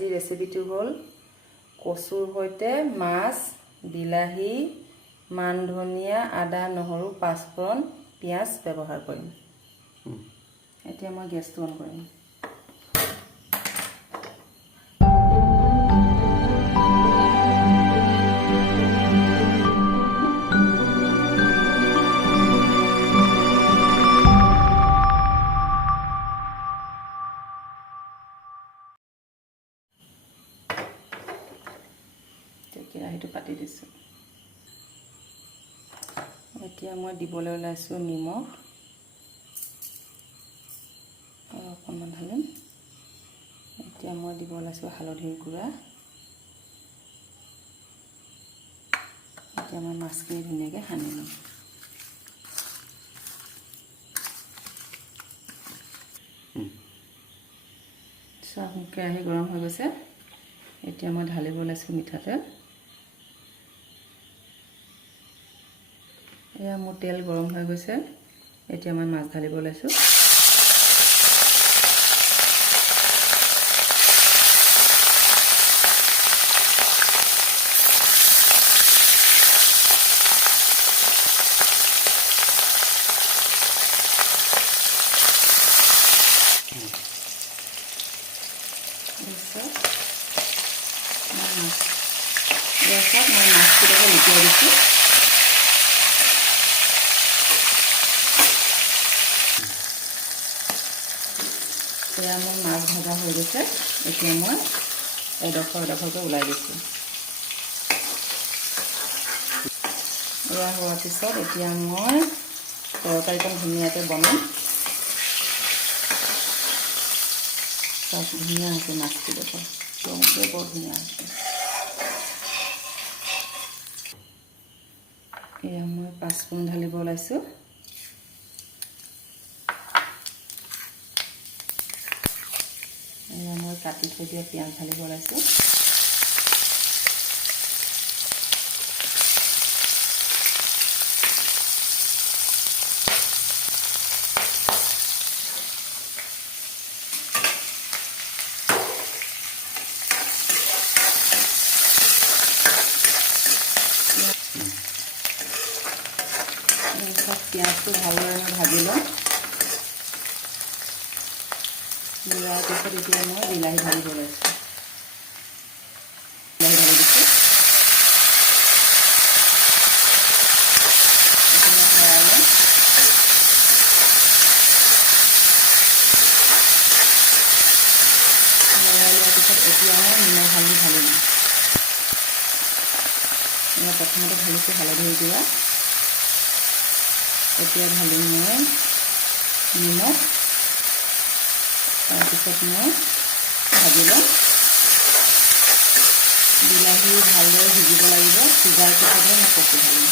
আজি ৰেচিপিটো হ'ল কচুৰ সৈতে মাছ, বিলাহী, মান ধনিয়া, আদা, নহৰু, পাঁচফোৰণ, পিঁয়াজ ব্যৱহাৰ কৰিম। এতিয়া মই গেছটো অন কৰিম। কেৰাহীটো পাতি দিছোঁ। এতিয়া মই দিবলৈ ওলাইছোঁ নিমখ আৰু অকণমান ঢালিম। এতিয়া মই দিব ওলাইছোঁ হালধিৰ গুড়া। এতিয়া মই মাছখিনি ধুনীয়াকৈ সানি ল'ম। কেৰাহী গৰম হৈ গৈছে। এতিয়া মই ঢালিব ওলাইছোঁ মিঠাতেল। এয়া মোৰ তেল গৰম হৈ গৈছে। এতিয়া মই মাছ ঢালিব ওলাইছোঁ। গেছত মই মাছকেইটাকে লুটিয়াই দিছোঁ। এয়া মোৰ মাছ ভজা হৈ গৈছে। এতিয়া মই এডোখৰকৈ ওলাই দিছোঁ। এয়া হোৱাৰ পিছত এতিয়া মই তৰকাৰীখন ধুনীয়াকৈ বনাম। চব ধুনীয়া হৈছে মাছকেইডোখৰ, ৰংটোৱে বৰ ধুনীয়া হৈছে। এয়া মই পাঁচফোৰণ ঢালিব ওলাইছোঁ। এয়া মই কাটি থৈ দিয়া পিঁয়াজ ঢালিব ওলাইছোঁ। পিঁয়াজটো ভালদৰে ভাজি লওঁ। দিয়াৰ পিছত এতিয়া মই বিলাহী ঢালিব লৈছোঁ। বিলাহী ঢালি দিছোঁ। লৰাই লওঁ। লৰাই লোৱাৰ পিছত এতিয়া মই নিমখ হালধি ঢালি দিওঁ। মই প্ৰথমতে ঢালিছোঁ হালধিৰ গুড়া। এতিয়া ঢালিম মই নিমখ। তাৰপিছত মই ভাজি লওঁ। বিলাহী ভালদৰে সিজিব লাগিব। সিজাৰ পিছতহে মই কচু ঢালিম।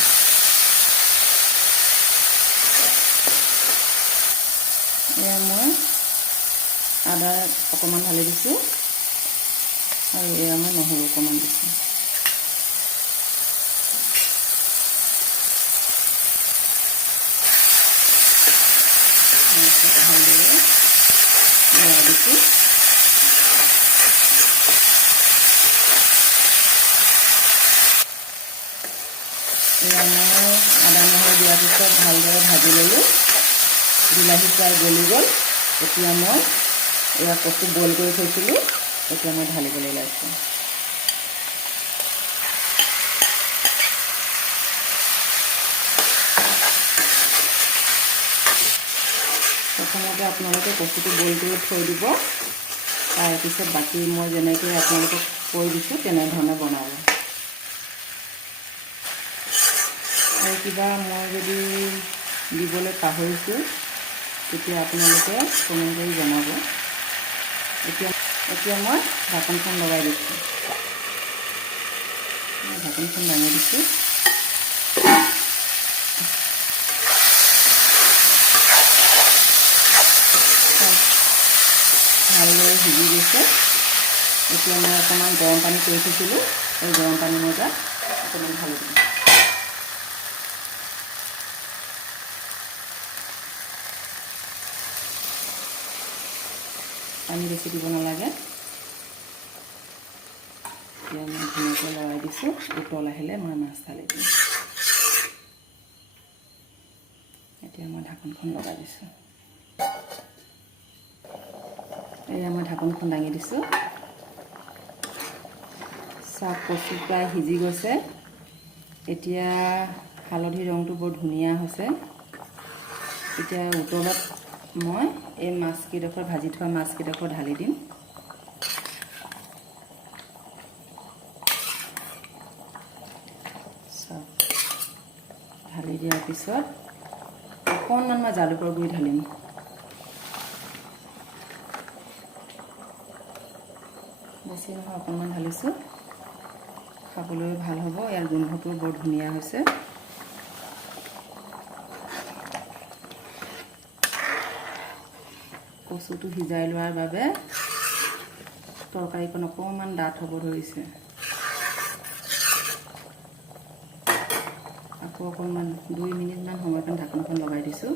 এয়া মই আদা অকণমান ঢালি দিছোঁ আৰু এয়া মই নহৰু অকণমান দিছোঁ। ভালদৰে লৰাই দিছোঁ। এয়া মই আদা নহৰু দিয়াৰ পিছত ভালদৰে ভাজি ল'লোঁ। বিলাহী প্ৰায় গলি গ'ল। এতিয়া মই এয়া কচু বইল কৰি থৈছিলোঁ। এতিয়া মই ঢালিবলৈ ওলাইছোঁ। প্ৰথমতে আপোনালোকে কচুটো বইল কৰি থৈ দিব। তাৰপিছত বাকী মই যেনেকৈ আপোনালোকক কৈ দিছোঁ তেনেধৰণে বনাব। আৰু কিবা মই যদি দিবলৈ পাহৰিছোঁ তেতিয়া আপোনালোকে কমেণ্ট কৰি জনাব। এতিয়া মই ঢাকনখন লগাই দিছোঁ। ঢাকনখন দাঙি দিছোঁ। ভালদৰে সিজি গৈছে। এতিয়া মই অকণমান গৰম পানী কৰি থৈছিলোঁ। এই গৰম পানী মই তাত অকণমান ঢালি দিম। পানী বেছি দিব নালাগে। এতিয়া মই ধুনীয়াকৈ লৰাই দিছোঁ। উতল আহিলে মই মাছ ঢালি দিম। এতিয়া মই ঢাকনখন লগাই দিছোঁ। এয়া মই ঢাকনখন দাঙি দিছোঁ। কচু প্ৰায় সিজি গৈছে। এতিয়া হালধি ৰংটো বৰ ধুনীয়া হৈছে। এতিয়া উতলত মই এই মাছকেইডোখৰ ভাজি থোৱা মাছকেইডোখৰ ঢালি দিম। ঢালি দিয়াৰ পিছত অকণমান মই জালুকৰ গুড়ি ঢালিম। বেছি নহয়, অকণমান ঢালিছোঁ। খাবলৈ ভাল হ'ব। ইয়াৰ গোন্ধটো বৰ ধুনীয়া হৈছে। কচুটো সিজাই লোৱাৰ বাবে তৰকাৰীখন অকণমান ডাঠ হ'ব ধৰিছে। আকৌ অকণমান 2 মিনিটমান সময়ত ঢাকনখন লগাই দিছোঁ।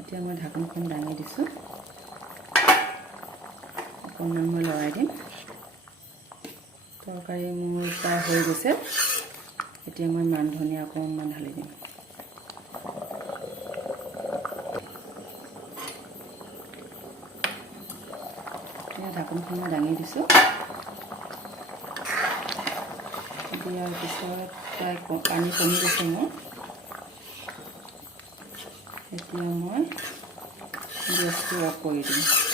এতিয়া মই ঢাকনখন দাঙি দিছোঁ। অকণমান মই লৰাই দিম। তৰকাৰী মোৰ প্ৰায় হৈ গৈছে। এতিয়া মই মান ধনিয়া অকণমান ঢালি দিম। এতিয়া ঢাকনখন মই দাঙি দিছোঁ। দিয়াৰ পিছত প্ৰায় পানী কমি গৈছে মোৰ। এতিয়া মই গেছটো অফ কৰি দিম।